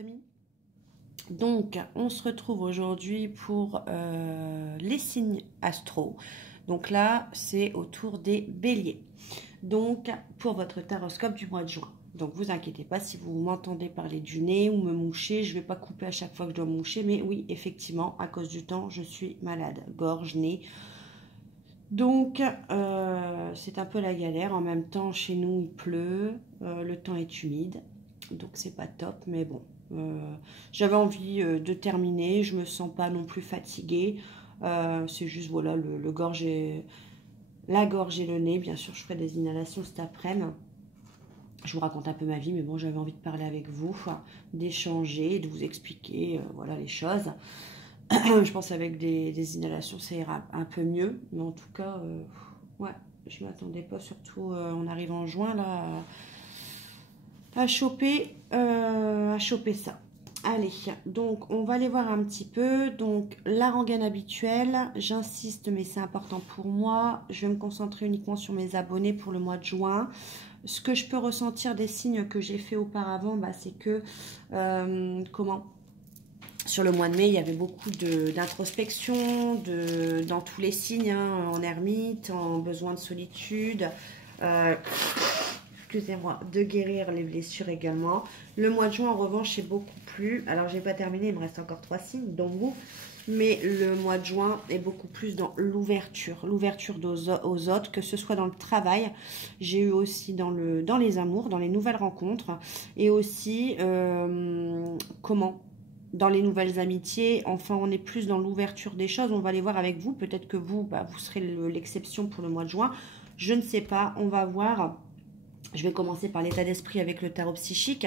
Amis. Donc, on se retrouve aujourd'hui pour les signes astro. Donc là, c'est au tour des béliers. Donc, pour votre taroscope du mois de juin. Donc, vous inquiétez pas si vous m'entendez parler du nez ou me moucher. Je ne vais pas couper à chaque fois que je dois moucher. Mais oui, effectivement, à cause du temps, je suis malade. Gorge, nez. Donc, c'est un peu la galère. En même temps, chez nous, il pleut. Le temps est humide. Donc, c'est pas top. Mais bon. J'avais envie de terminer, je me sens pas non plus fatiguée, c'est juste voilà la gorge et le nez. Bien sûr je ferai des inhalations cet après-midi, je vous raconte un peu ma vie, mais bon, j'avais envie de parler avec vous, d'échanger, de vous expliquer voilà les choses. Je pense avec des inhalations ça ira un peu mieux, mais en tout cas ouais, je m'attendais pas, surtout on arrive en juin là à choper ça. Allez, donc on va aller voir un petit peu. Donc la rengaine habituelle, j'insiste, mais c'est important pour moi. Je vais me concentrer uniquement sur mes abonnés pour le mois de juin. Ce que je peux ressentir des signes que j'ai fait auparavant, c'est que sur le mois de mai, il y avait beaucoup d'introspection dans tous les signes, en ermite, en besoin de solitude. Excusez-moi, de guérir les blessures également. Le mois de juin, en revanche, c'est beaucoup plus... Alors, j'ai pas terminé, il me reste encore 3 signes, dont vous. Mais le mois de juin est beaucoup plus dans l'ouverture aux autres, que ce soit dans le travail. J'ai eu aussi dans les amours, dans les nouvelles rencontres. Et aussi, dans les nouvelles amitiés. Enfin, on est plus dans l'ouverture des choses. On va les voir avec vous. Peut-être que vous, vous serez l'exception pour le mois de juin. Je ne sais pas, on va voir... Je vais commencer par l'état d'esprit avec le tarot psychique.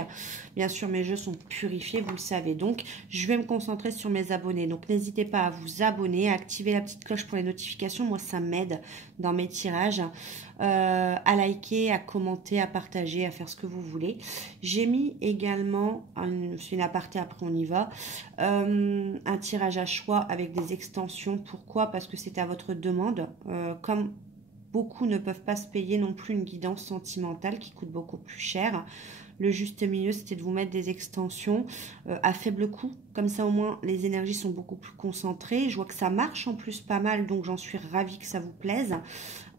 Bien sûr, mes jeux sont purifiés, vous le savez. Donc, je vais me concentrer sur mes abonnés. Donc, n'hésitez pas à vous abonner, à activer la petite cloche pour les notifications. Moi, ça m'aide dans mes tirages. À liker, à commenter, à partager, à faire ce que vous voulez. J'ai mis également, c'est une aparté, après on y va, un tirage à choix avec des extensions. Pourquoi? Parce que c'était à votre demande. Comme... Beaucoup ne peuvent pas se payer non plus une guidance sentimentale qui coûte beaucoup plus cher. Le juste milieu, c'était de vous mettre des extensions à faible coût. Comme ça, au moins, les énergies sont beaucoup plus concentrées. Je vois que ça marche en plus pas mal, donc j'en suis ravie que ça vous plaise.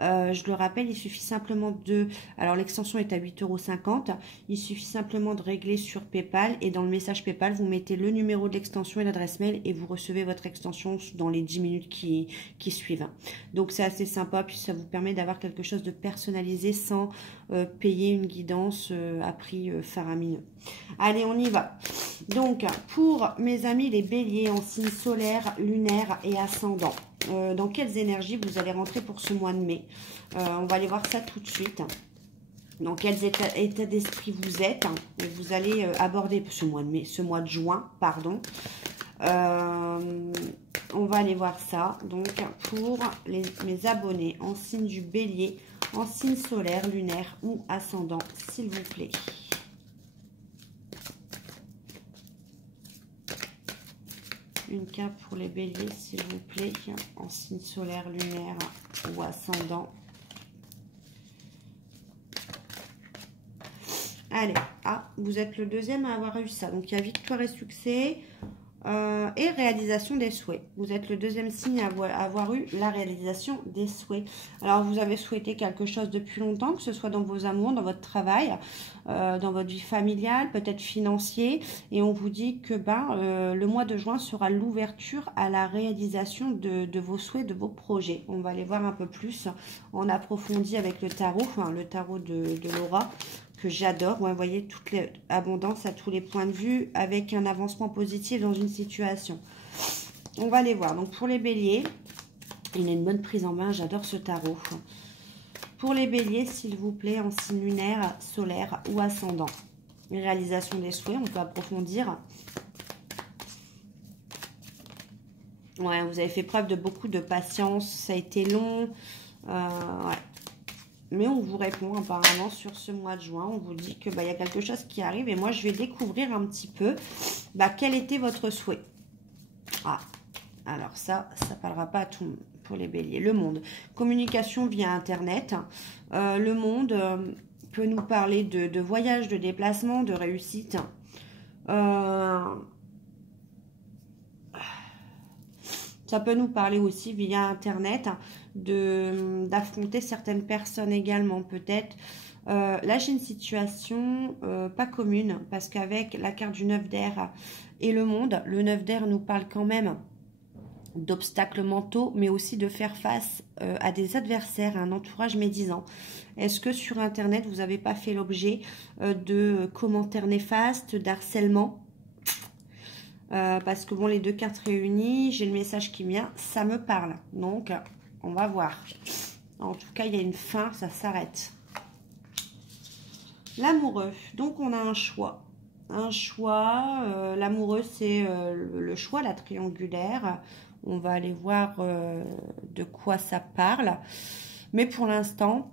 Je le rappelle, il suffit simplement de... Alors, l'extension est à 8,50 €. Il suffit simplement de régler sur PayPal. Et dans le message PayPal, vous mettez le numéro de l'extension et l'adresse mail. Et vous recevez votre extension dans les 10 minutes qui suivent. Donc, c'est assez sympa. Puis, ça vous permet d'avoir quelque chose de personnalisé sans payer une guidance à prix faramineux. Allez, on y va. Donc, pour mes amis les béliers en signe solaire, lunaire et ascendant, dans quelles énergies vous allez rentrer pour ce mois de mai? On va aller voir ça tout de suite. Dans quels états d'esprit vous êtes? Et vous allez aborder ce mois de mai, ce mois de juin, pardon. On va aller voir ça. Donc, pour mes abonnés en signe du bélier, en signe solaire, lunaire ou ascendant, s'il vous plaît. Une carte pour les béliers, s'il vous plaît, en signe solaire, lunaire ou ascendant. Allez, vous êtes le deuxième à avoir eu ça. Donc, il y a victoire et succès et réalisation des souhaits. Vous êtes le deuxième signe à avoir eu la réalisation des souhaits. Alors, vous avez souhaité quelque chose depuis longtemps, que ce soit dans vos amours, dans votre travail, dans votre vie familiale, peut-être financier. Et on vous dit que le mois de juin sera l'ouverture à la réalisation de vos souhaits, de vos projets. On va aller voir un peu plus en approfondi avec le tarot, le tarot de Laura, que j'adore. Vous voyez, toute l'abondance à tous les points de vue, avec un avancement positif dans une situation. On va aller voir. Donc, pour les béliers, il y a une bonne prise en main. J'adore ce tarot. Pour les béliers, s'il vous plaît, en signe lunaire, solaire ou ascendant. Réalisation des souhaits, on peut approfondir. Ouais, vous avez fait preuve de beaucoup de patience. Ça a été long. Ouais. Mais on vous répond apparemment sur ce mois de juin. On vous dit que y a quelque chose qui arrive. Et moi, je vais découvrir un petit peu quel était votre souhait. Alors ça parlera pas à tout le monde pour les béliers. Le monde. Communication via Internet. Le monde peut nous parler de voyage, de déplacement, de réussite. Ça peut nous parler aussi via Internet d'affronter certaines personnes également, peut-être. Là, j'ai une situation pas commune, parce qu'avec la carte du 9 d'air et le monde, le 9 d'air nous parle quand même d'obstacles mentaux, mais aussi de faire face à des adversaires, à un entourage médisant. Est-ce que sur Internet, vous n'avez pas fait l'objet de commentaires néfastes, d'harcèlement? Parce que bon, les deux cartes réunies, j'ai le message qui vient, ça me parle. Donc, on va voir. En tout cas, il y a une fin, ça s'arrête. L'amoureux. Donc, on a un choix. Un choix. L'amoureux, c'est le choix, la triangulaire. On va aller voir de quoi ça parle. Mais pour l'instant,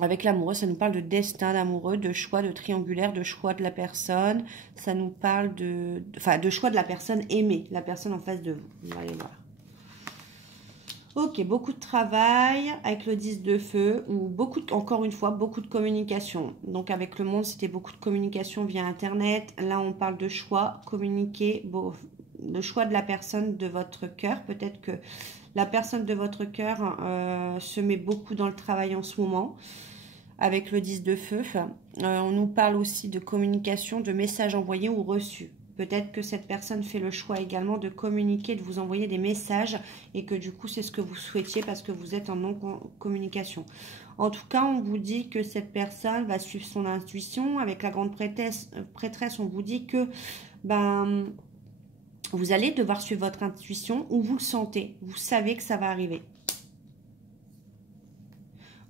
avec l'amoureux, ça nous parle de destin d'amoureux, de choix, de triangulaire, de choix de la personne. Ça nous parle de choix de la personne aimée, la personne en face de vous. On va aller voir. Ok, beaucoup de travail avec le 10 de feu, ou encore une fois, beaucoup de communication. Donc avec le monde, c'était beaucoup de communication via Internet. Là, on parle de choix, communiquer, le choix de la personne de votre cœur. Peut-être que la personne de votre cœur se met beaucoup dans le travail en ce moment. Avec le 10 de feu, on nous parle aussi de communication, de messages envoyés ou reçus. Peut-être que cette personne fait le choix également de communiquer, de vous envoyer des messages et que du coup, c'est ce que vous souhaitiez parce que vous êtes en non-communication. En tout cas, on vous dit que cette personne va suivre son intuition. Avec la grande prêtresse, on vous dit que vous allez devoir suivre votre intuition ou vous le sentez. Vous savez que ça va arriver.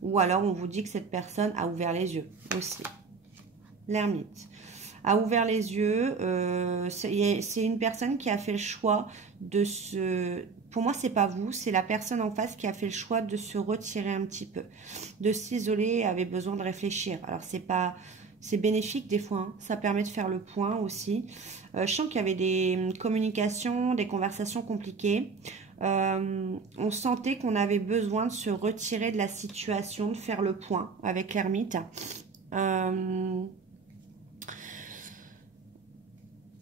Ou alors, on vous dit que cette personne a ouvert les yeux aussi. L'ermite a ouvert les yeux. C'est une personne qui a fait le choix de se... Pour moi, c'est pas vous, c'est la personne en face qui a fait le choix de se retirer un petit peu, de s'isoler, avait besoin de réfléchir. Alors, c'est bénéfique des fois, hein. Ça permet de faire le point aussi. Je sens qu'il y avait des communications, des conversations compliquées. On sentait qu'on avait besoin de se retirer de la situation, de faire le point avec l'ermite.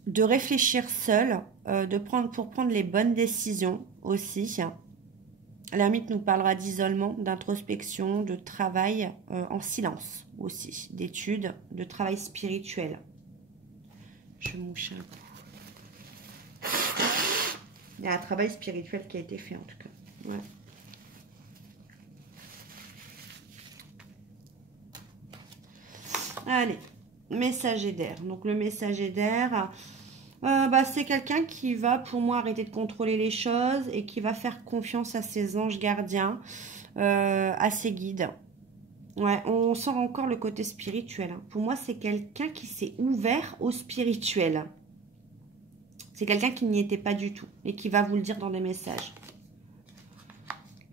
De réfléchir seul, pour prendre les bonnes décisions aussi. L'ermite nous parlera d'isolement, d'introspection, de travail en silence aussi, d'études, de travail spirituel. Je mouche un coup. Il y a un travail spirituel qui a été fait en tout cas. Ouais. Allez, messager d'air. Donc le messager d'air, c'est quelqu'un qui va pour moi arrêter de contrôler les choses et qui va faire confiance à ses anges gardiens, à ses guides. Ouais, on sent encore le côté spirituel. Hein. Pour moi, c'est quelqu'un qui s'est ouvert au spirituel. C'est quelqu'un qui n'y était pas du tout et qui va vous le dire dans des messages.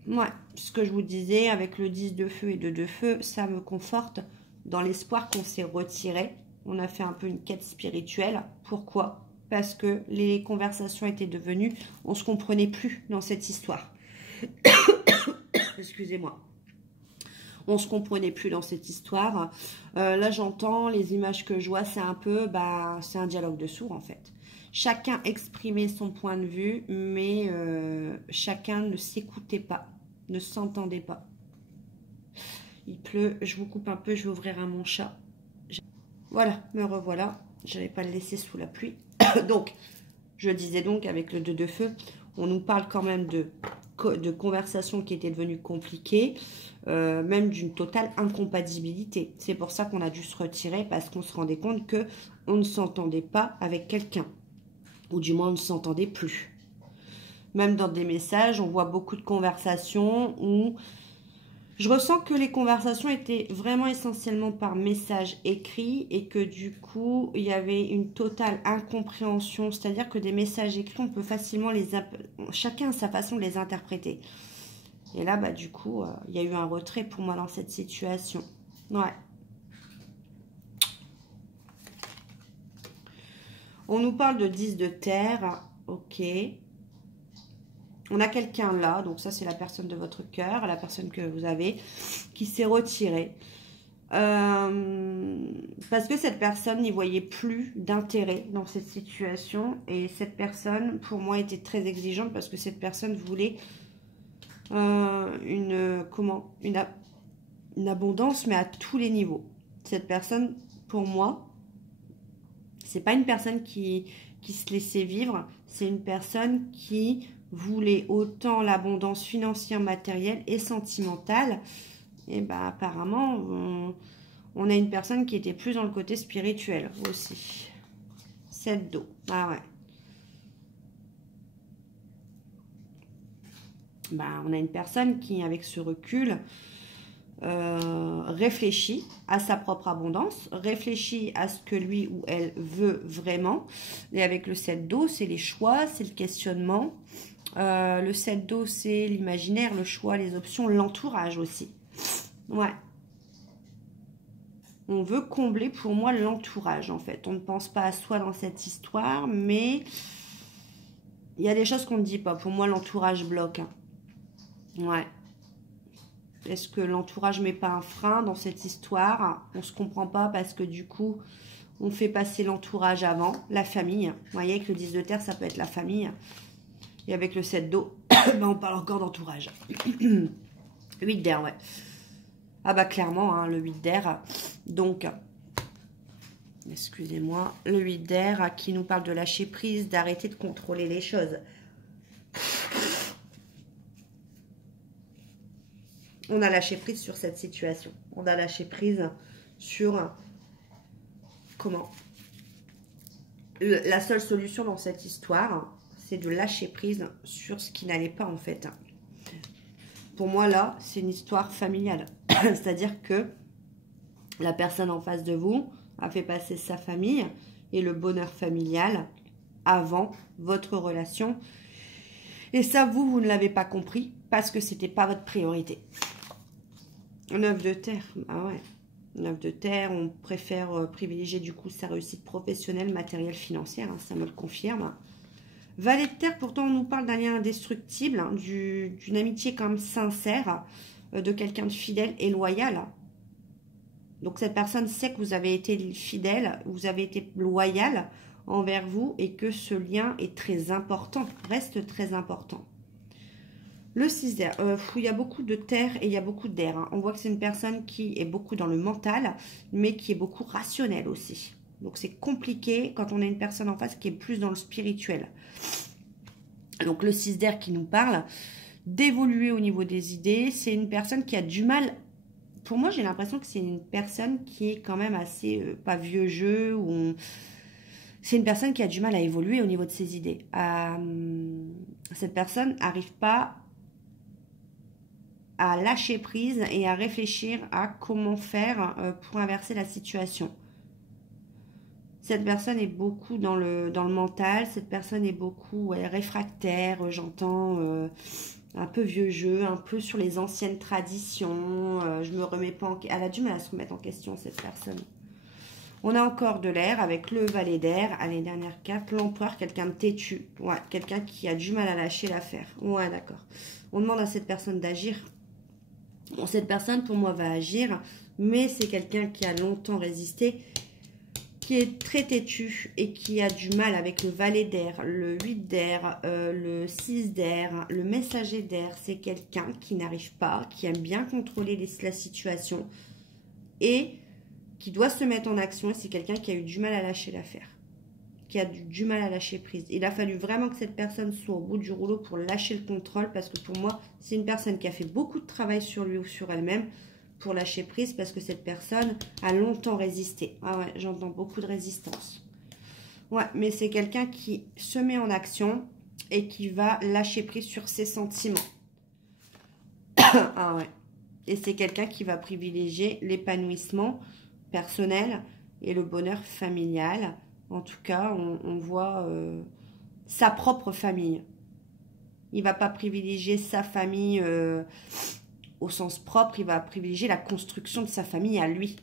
Ouais, ce que je vous disais avec le 10 de feu et 2 de feu, ça me conforte dans l'espoir qu'on s'est retiré. On a fait un peu une quête spirituelle. Pourquoi? Parce que les conversations étaient devenues... On ne se comprenait plus dans cette histoire. Excusez-moi. On ne se comprenait plus dans cette histoire. Là, j'entends, les images que je vois, c'est un peu... c'est un dialogue de sourds, en fait. Chacun exprimait son point de vue, mais chacun ne s'écoutait pas, ne s'entendait pas. Il pleut, je vous coupe un peu, je vais ouvrir à mon chat. Voilà, me revoilà. Je n'allais pas le laisser sous la pluie. Donc, je disais donc, avec le 2 de feu, on nous parle quand même de conversations qui étaient devenues compliquées, même d'une totale incompatibilité. C'est pour ça qu'on a dû se retirer, parce qu'on se rendait compte qu'on ne s'entendait pas avec quelqu'un. Ou du moins on ne s'entendait plus. Même dans des messages, on voit beaucoup de conversations où je ressens que les conversations étaient vraiment essentiellement par message écrit et que du coup, il y avait une totale incompréhension. C'est-à-dire que des messages écrits, on peut facilement chacun a sa façon de les interpréter. Et là, du coup, il y a eu un retrait pour moi dans cette situation. Ouais. On nous parle de 10 de terre. Ok. On a quelqu'un là. Donc ça, c'est la personne de votre cœur. La personne que vous avez qui s'est retirée. Parce que cette personne n'y voyait plus d'intérêt dans cette situation. Et cette personne, pour moi, était très exigeante parce que cette personne voulait une abondance, mais à tous les niveaux. Cette personne, pour moi, c'est pas une personne qui se laissait vivre, c'est une personne qui voulait autant l'abondance financière, matérielle et sentimentale. Et ben apparemment, on a une personne qui était plus dans le côté spirituel aussi. 7 d'eau. Ah ouais. Ben, on a une personne qui, avec ce recul, réfléchit à sa propre abondance, réfléchit à ce que lui ou elle veut vraiment. Et avec le 7 d'eau, c'est les choix, c'est le questionnement. Le 7 d'eau, c'est l'imaginaire, le choix, les options, l'entourage aussi. Ouais. On veut combler pour moi l'entourage en fait. On ne pense pas à soi dans cette histoire, mais il y a des choses qu'on ne dit pas. Pour moi, l'entourage bloque. Hein. Ouais. Est-ce que l'entourage met pas un frein dans cette histoire? On se comprend pas parce que du coup, on fait passer l'entourage avant, la famille. Vous voyez, avec le 10 de terre, ça peut être la famille. Et avec le 7 d'eau, ben on parle encore d'entourage. 8 d'air, ouais. Ah bah clairement, hein, le 8 d'air. Donc, excusez-moi, le 8 d'air qui nous parle de lâcher prise, d'arrêter de contrôler les choses. On a lâché prise sur cette situation. On a lâché prise sur comment la seule solution dans cette histoire, c'est de lâcher prise sur ce qui n'allait pas en fait. Pour moi là, c'est une histoire familiale. C'est-à-dire que la personne en face de vous a fait passer sa famille et le bonheur familial avant votre relation. Et ça, vous ne l'avez pas compris parce que c'était pas votre priorité. 9 de terre, ah ouais. 9 de terre, on préfère privilégier du coup sa réussite professionnelle, matérielle, financière, hein, ça me le confirme. Valet de terre, pourtant on nous parle d'un lien indestructible, hein, d'une amitié quand même sincère, de quelqu'un de fidèle et loyal. Donc cette personne sait que vous avez été fidèle, vous avez été loyal envers vous et que ce lien est très important, reste très important. Le 6 d'air, il y a beaucoup de terre et il y a beaucoup d'air. Hein. On voit que c'est une personne qui est beaucoup dans le mental, mais qui est beaucoup rationnelle aussi. Donc c'est compliqué quand on a une personne en face qui est plus dans le spirituel. Donc le 6 d'air qui nous parle d'évoluer au niveau des idées, c'est une personne qui a du mal. Pour moi, j'ai l'impression que c'est une personne qui est quand même assez, pas vieux jeu, c'est une personne qui a du mal à évoluer au niveau de ses idées. Cette personne n'arrive pas à lâcher prise et à réfléchir à comment faire pour inverser la situation. Cette personne est beaucoup dans le mental, cette personne est beaucoup réfractaire, j'entends un peu vieux jeu, un peu sur les anciennes traditions, je me remets pas en... Elle a du mal à se remettre en question, cette personne. On a encore de l'air avec le valet d'air. Allez, dernière carte, l'empereur, quelqu'un de têtu. Ouais, quelqu'un qui a du mal à lâcher l'affaire. Ouais, d'accord. On demande à cette personne d'agir. Bon, cette personne, pour moi, va agir, mais c'est quelqu'un qui a longtemps résisté, qui est très têtu et qui a du mal avec le valet d'air, le 8 d'air, le 6 d'air, le messager d'air. C'est quelqu'un qui n'arrive pas, qui aime bien contrôler la situation et qui doit se mettre en action. Et c'est quelqu'un qui a eu du mal à lâcher l'affaire, qui a du mal à lâcher prise. Il a fallu vraiment que cette personne soit au bout du rouleau pour lâcher le contrôle, parce que pour moi, c'est une personne qui a fait beaucoup de travail sur lui ou sur elle-même pour lâcher prise, parce que cette personne a longtemps résisté. Ah ouais, j'entends beaucoup de résistance. Ouais, mais c'est quelqu'un qui se met en action et qui va lâcher prise sur ses sentiments. Ah ouais. Et c'est quelqu'un qui va privilégier l'épanouissement personnel et le bonheur familial. En tout cas, on voit sa propre famille. Il ne va pas privilégier sa famille au sens propre, il va privilégier la construction de sa famille à lui.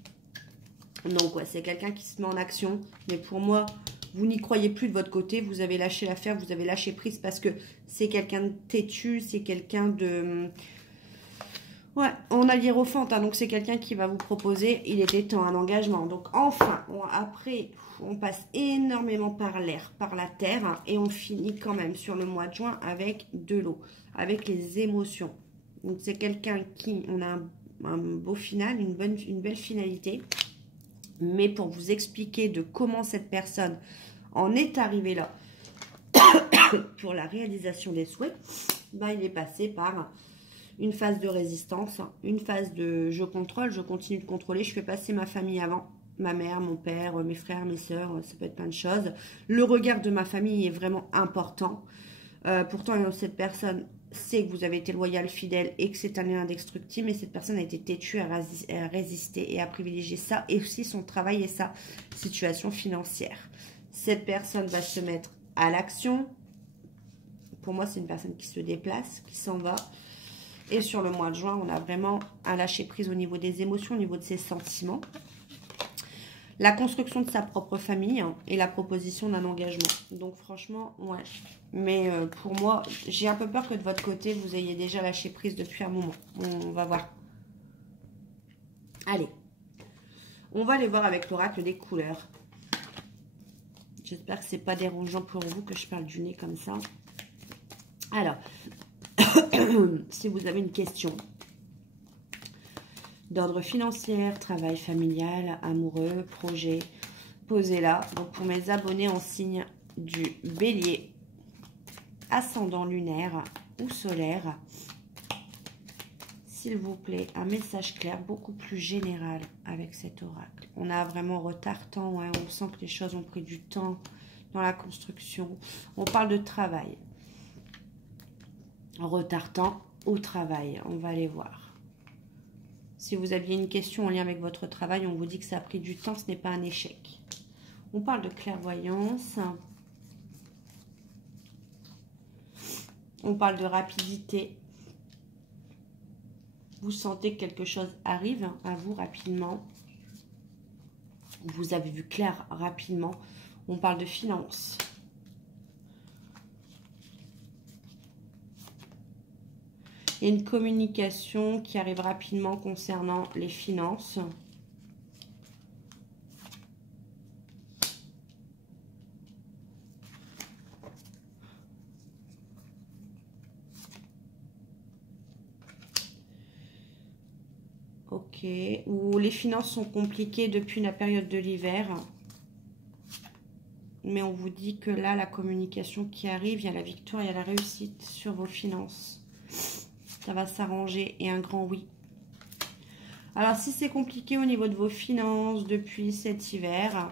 Donc, ouais, c'est quelqu'un qui se met en action. Mais pour moi, vous n'y croyez plus de votre côté. Vous avez lâché l'affaire, vous avez lâché prise parce que c'est quelqu'un de têtu, c'est quelqu'un de... Ouais, on a l'Hiérophante, hein, donc c'est quelqu'un qui va vous proposer, il était temps, un engagement. Donc enfin, après, on passe énormément par l'air, par la terre, hein, et on finit quand même sur le mois de juin avec de l'eau, avec les émotions. Donc c'est quelqu'un qui, on a un beau final, une belle finalité. Mais pour vous expliquer de comment cette personne en est arrivée là, pour la réalisation des souhaits, bah, il est passé par une phase de résistance, une phase de je contrôle, je continue de contrôler, je fais passer ma famille avant, ma mère, mon père, mes frères, mes sœurs, ça peut être plein de choses. Le regard de ma famille est vraiment important. Pourtant, cette personne sait que vous avez été loyal, fidèle et que c'est un lien indestructible, mais cette personne a été têtue, à résister et à privilégier ça, et aussi son travail et sa situation financière. Cette personne va se mettre à l'action. Pour moi, c'est une personne qui se déplace, qui s'en va. Et sur le mois de juin, on a vraiment un lâcher-prise au niveau des émotions, au niveau de ses sentiments. La construction de sa propre famille, hein, et la proposition d'un engagement. Donc franchement, ouais. Mais pour moi, j'ai un peu peur que de votre côté, vous ayez déjà lâché prise depuis un moment. On va voir. Allez. On va aller voir avec l'oracle des couleurs. J'espère que c'est pas dérangeant pour vous que je parle du nez comme ça. Alors, si vous avez une question d'ordre financier, travail familial, amoureux, projet, posez-la. Donc pour mes abonnés en signe du bélier, ascendant lunaire ou solaire, s'il vous plaît, un message clair, beaucoup plus général avec cet oracle. On a vraiment retard-temps, ouais, on sent que les choses ont pris du temps dans la construction. On parle de travail. Retard-temps au travail, on va aller voir. Si vous aviez une question en lien avec votre travail, on vous dit que ça a pris du temps, ce n'est pas un échec. On parle de clairvoyance. On parle de rapidité. Vous sentez que quelque chose arrive à vous rapidement. Vous avez vu clair rapidement. On parle de finances. Et une communication qui arrive rapidement concernant les finances. Ok. Ou les finances sont compliquées depuis la période de l'hiver. Mais on vous dit que là, la communication qui arrive, il y a la victoire, il y a la réussite sur vos finances. Ça va s'arranger et un grand oui. Alors, si c'est compliqué au niveau de vos finances depuis cet hiver,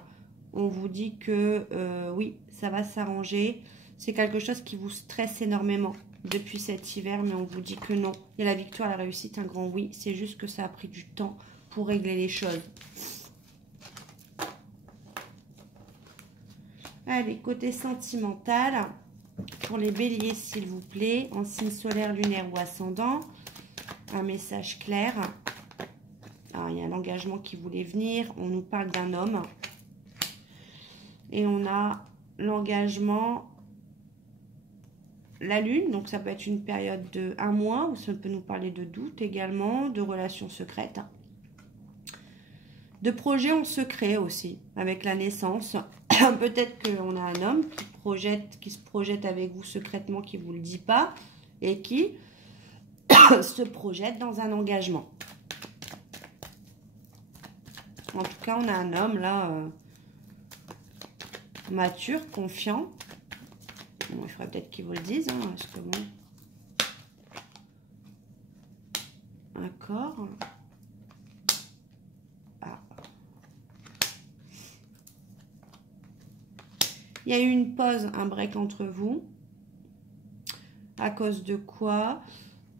on vous dit que oui, ça va s'arranger. C'est quelque chose qui vous stresse énormément depuis cet hiver, mais on vous dit que non. Il y a la victoire, la réussite, un grand oui. C'est juste que ça a pris du temps pour régler les choses. Allez, côté sentimental, pour les béliers, s'il vous plaît, en signe solaire, lunaire ou ascendant, un message clair. Alors, il y a l'engagement qui voulait venir. On nous parle d'un homme. Et on a l'engagement, la lune. Donc, ça peut être une période de 1 mois. Ou ça peut nous parler de doute également, de relations secrètes. De projets en secret aussi, avec la naissance. Peut-être qu'on a un homme qui se projette avec vous secrètement, qui ne vous le dit pas. Et qui se projette dans un engagement. En tout cas, on a un homme là, mature, confiant. Bon, il faudrait peut-être qu'il vous le dise, hein, parce que bon. D'accord. Ah. Il y a eu une pause, un break entre vous. À cause de quoi?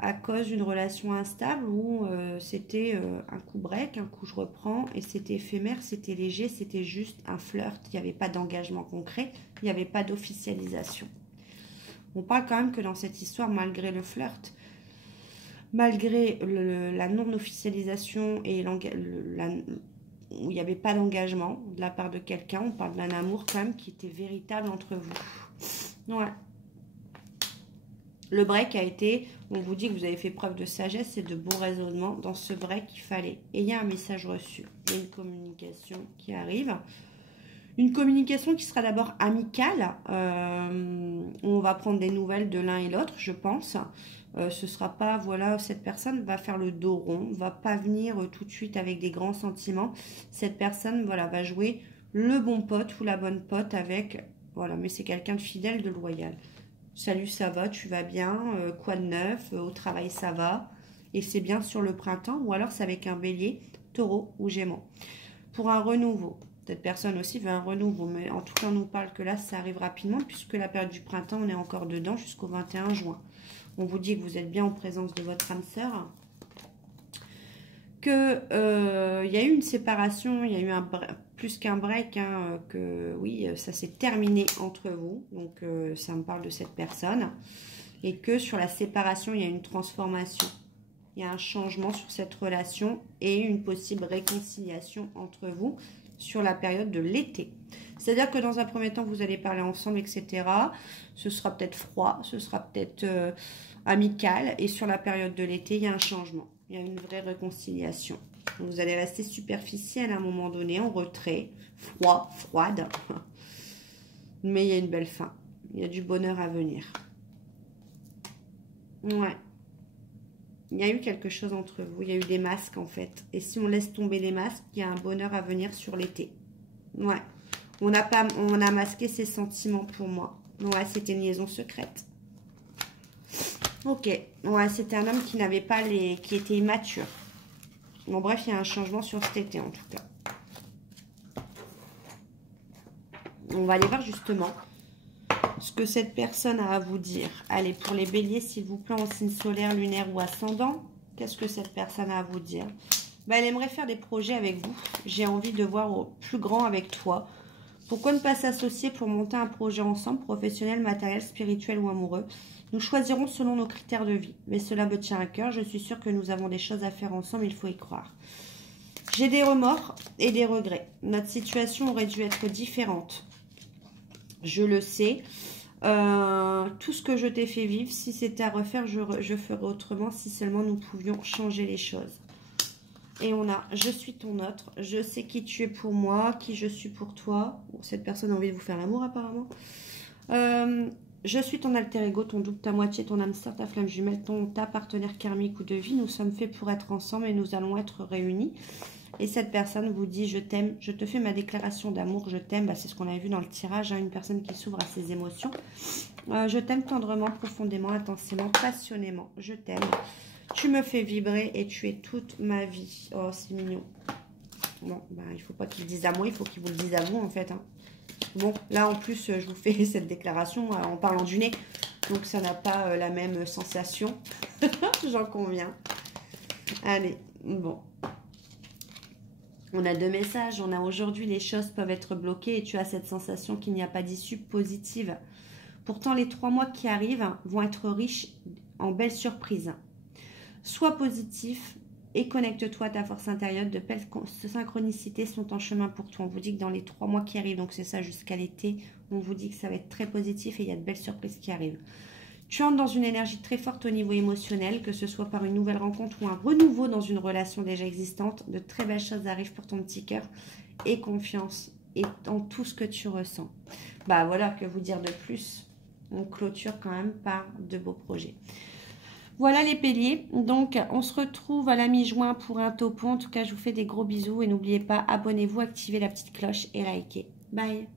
À cause d'une relation instable où c'était un coup break, un coup je reprends, et c'était éphémère, c'était léger, c'était juste un flirt, il n'y avait pas d'engagement concret, il n'y avait pas d'officialisation. On parle quand même que dans cette histoire, malgré le flirt, malgré la non-officialisation et où il n'y avait pas d'engagement de la part de quelqu'un, on parle d'un amour quand même qui était véritable entre vous. Ouais. Le break a été, on vous dit que vous avez fait preuve de sagesse et de bon raisonnement. Dans ce break, il fallait. Et il y a un message reçu. Il y a une communication qui arrive. Une communication qui sera d'abord amicale. On va prendre des nouvelles de l'un et l'autre, je pense. Ce sera pas, voilà, cette personne va faire le dos rond, va pas venir tout de suite avec des grands sentiments. Cette personne, voilà, va jouer le bon pote ou la bonne pote avec, voilà, mais c'est quelqu'un de fidèle, de loyal. Salut, ça va, tu vas bien, quoi de neuf, au travail ça va, et c'est bien sur le printemps, ou alors c'est avec un bélier, taureau ou gémeaux. Pour un renouveau, cette personne aussi veut un renouveau, mais en tout cas on nous parle que là ça arrive rapidement, puisque la période du printemps on est encore dedans jusqu'au 21 juin. On vous dit que vous êtes bien en présence de votre âme sœur, que y a eu une séparation, il y a eu plus qu'un break, hein, que oui, ça s'est terminé entre vous, donc ça me parle de cette personne, et que sur la séparation, il y a une transformation, il y a un changement sur cette relation et une possible réconciliation entre vous sur la période de l'été. C'est-à-dire que dans un premier temps, vous allez parler ensemble, etc. Ce sera peut-être froid, ce sera peut-être amical, et sur la période de l'été, il y a un changement. Il y a une vraie réconciliation. Vous allez rester superficiel à un moment donné, en retrait, froid, froide. Mais il y a une belle fin. Il y a du bonheur à venir. Ouais. Il y a eu quelque chose entre vous. Il y a eu des masques, en fait. Et si on laisse tomber les masques, il y a un bonheur à venir sur l'été. Ouais. On a masqué ses sentiments pour moi. Ouais, c'était une liaison secrète. Ok, ouais, c'était un homme qui n'avait pas qui était immature. Bon, bref, il y a un changement sur cet été, en tout cas. On va aller voir justement ce que cette personne a à vous dire. Allez, pour les béliers, s'il vous plaît, en signe solaire, lunaire ou ascendant, qu'est-ce que cette personne a à vous dire? Ben, elle aimerait faire des projets avec vous. J'ai envie de voir au plus grand avec toi. Pourquoi ne pas s'associer pour monter un projet ensemble, professionnel, matériel, spirituel ou amoureux? Nous choisirons selon nos critères de vie. Mais cela me tient à cœur. Je suis sûre que nous avons des choses à faire ensemble. Il faut y croire. J'ai des remords et des regrets. Notre situation aurait dû être différente. Je le sais. Tout ce que je t'ai fait vivre, si c'était à refaire, je ferais autrement si seulement nous pouvions changer les choses. Et on a « Je suis ton autre »,« Je sais qui tu es pour moi »,« Qui je suis pour toi ». Bon, cette personne a envie de vous faire l'amour apparemment. Je suis ton alter ego, ton double, ta moitié, ton âme sœur, ta flamme jumelle, ta partenaire karmique ou de vie. Nous sommes faits pour être ensemble et nous allons être réunis. Et cette personne vous dit « Je t'aime, je te fais ma déclaration d'amour, je t'aime ». Bah, c'est ce qu'on avait vu dans le tirage, hein, une personne qui s'ouvre à ses émotions. Je t'aime tendrement, profondément, intensément, passionnément. Je t'aime. Tu me fais vibrer et tu es toute ma vie. Oh, c'est mignon. Bon, bah, il ne faut pas qu'il le dise à moi, il faut qu'il vous le dise à vous, en fait. Hein. Bon, là, en plus, je vous fais cette déclaration en parlant du nez. Donc, ça n'a pas la même sensation. J'en conviens. Allez, bon. On a 2 messages. On a aujourd'hui, les choses peuvent être bloquées et tu as cette sensation qu'il n'y a pas d'issue positive. Pourtant, les 3 mois qui arrivent vont être riches en belles surprises. Sois positif et connecte-toi à ta force intérieure. De belles synchronicités sont en chemin pour toi. On vous dit que dans les 3 mois qui arrivent, donc c'est ça jusqu'à l'été, on vous dit que ça va être très positif et il y a de belles surprises qui arrivent. Tu entres dans une énergie très forte au niveau émotionnel, que ce soit par une nouvelle rencontre ou un renouveau dans une relation déjà existante. De très belles choses arrivent pour ton petit cœur. Et confiance et en tout ce que tu ressens. Bah voilà, que vous dire de plus? On clôture quand même par de beaux projets. Voilà les béliers, donc on se retrouve à la mi-juin pour un topo. En tout cas, je vous fais des gros bisous et n'oubliez pas, abonnez-vous, activez la petite cloche et likez. Bye!